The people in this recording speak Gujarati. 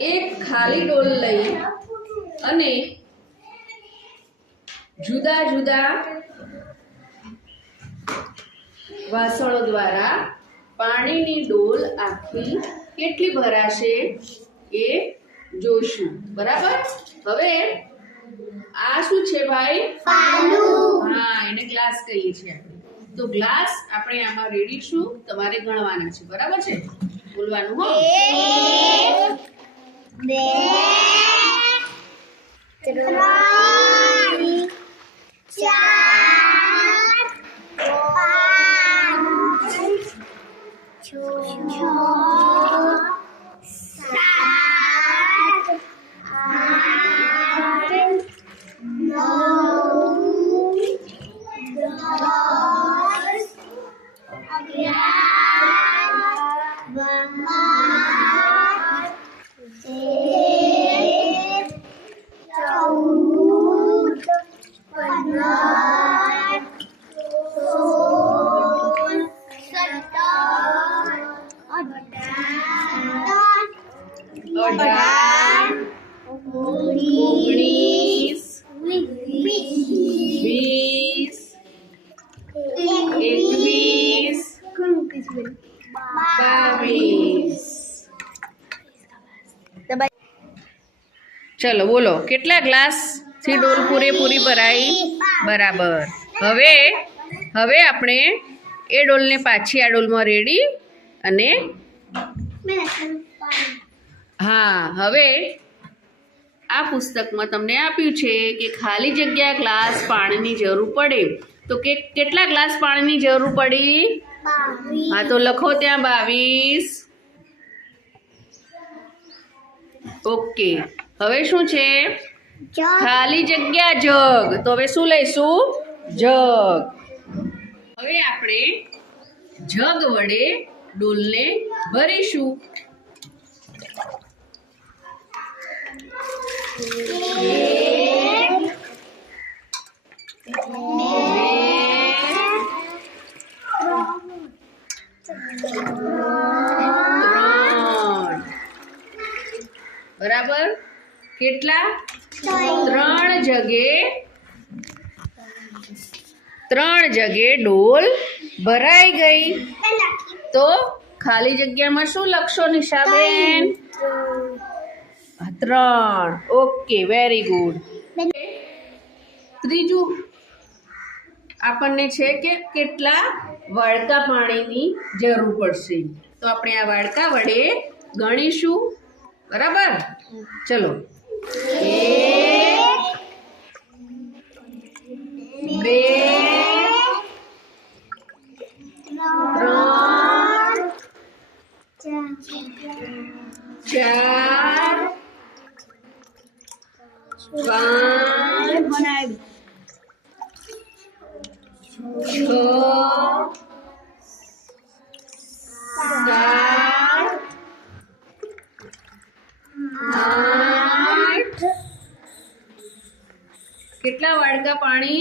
એક ખાલી ડોલ લઈ અને જુદા જુદા વાસણો દ્વારા પાણીની ડોલ આખી કેટલી ભરાશે એ જોઈશું. બરાબર? હવે આ શું છે ભાઈ? હા એને ગ્લાસ કહીએ છીએ આપણે. તો ગ્લાસ આપણે આમાં રેડીશું. તમારે ગણવાના છે. બરાબર છે? બોલવાનું હો. બે ત્રણ અઢાર ઓગણીસ વીસ એકવીસ બાવીસ ચલો, બોલો, કેટલા ગ્લાસથી ડોલ પૂરેપૂરી ભરાઈ? બરાબર. હવે હવે આપણે એ ડોલને પાછી આ ડોલમાં રેડી અને હા હવે આ પુસ્તકમાં તમને આપ્યું છે કે ખાલી જગ્યા ગ્લાસ પાણીની જરૂર પડે. તો કે કેટલા ગ્લાસ પાણીની જરૂર પડી? હા તો લખો ત્યાં બાવીસ. ઓકે હવે શું છે? ખાલી જગ્યા જગ. તો હવે શું લઈશું? જગ. હવે આપણે જગ વડે ડોલને ભરીશું. બરાબર? કેટલા? ત્રણ. જગે. ત્રણ જગે ડોલ ભરાઈ ગઈ. તો ખાલી જગ્યામાં શું લખશો નિશાબેન? ત્રણ. ઓકે વેરી ગુડ ત્રીજું આપણને છે કે કેટલા વાડકા પાણીની જરૂર પડશે. તો આપણે આ વાડકા વડે ગણીશું. બરાબર? ચલો. એક, બે, ત્રણ, ચાર. કેટલા વાડકા પાણી?